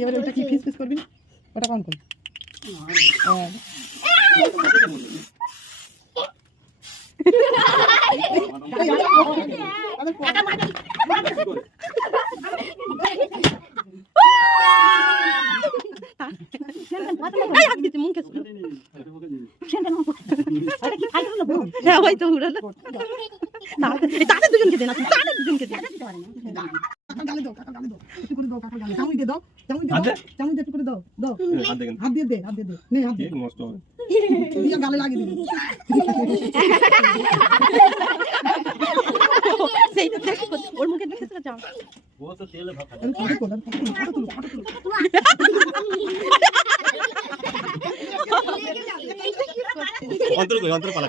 এবারে ওটা কি ফিস করবি না ওটা কম কর দুজনকে দে না দুজনকে দে গালে দাও কাকা গালে দাও একটু করে দাও কাকা গালে চামুই দে দাও চামুই দে চামুই দে একটু করে দাও দাও হাত দিয়ে দে নে হাত দিয়ে নষ্ট হবে দিয়ে গালে লাগিয়ে দিবি সেইটা দেখ ওর মুখে দেখে যাও ও তো তেলে ভাত খায় অন্তর পালা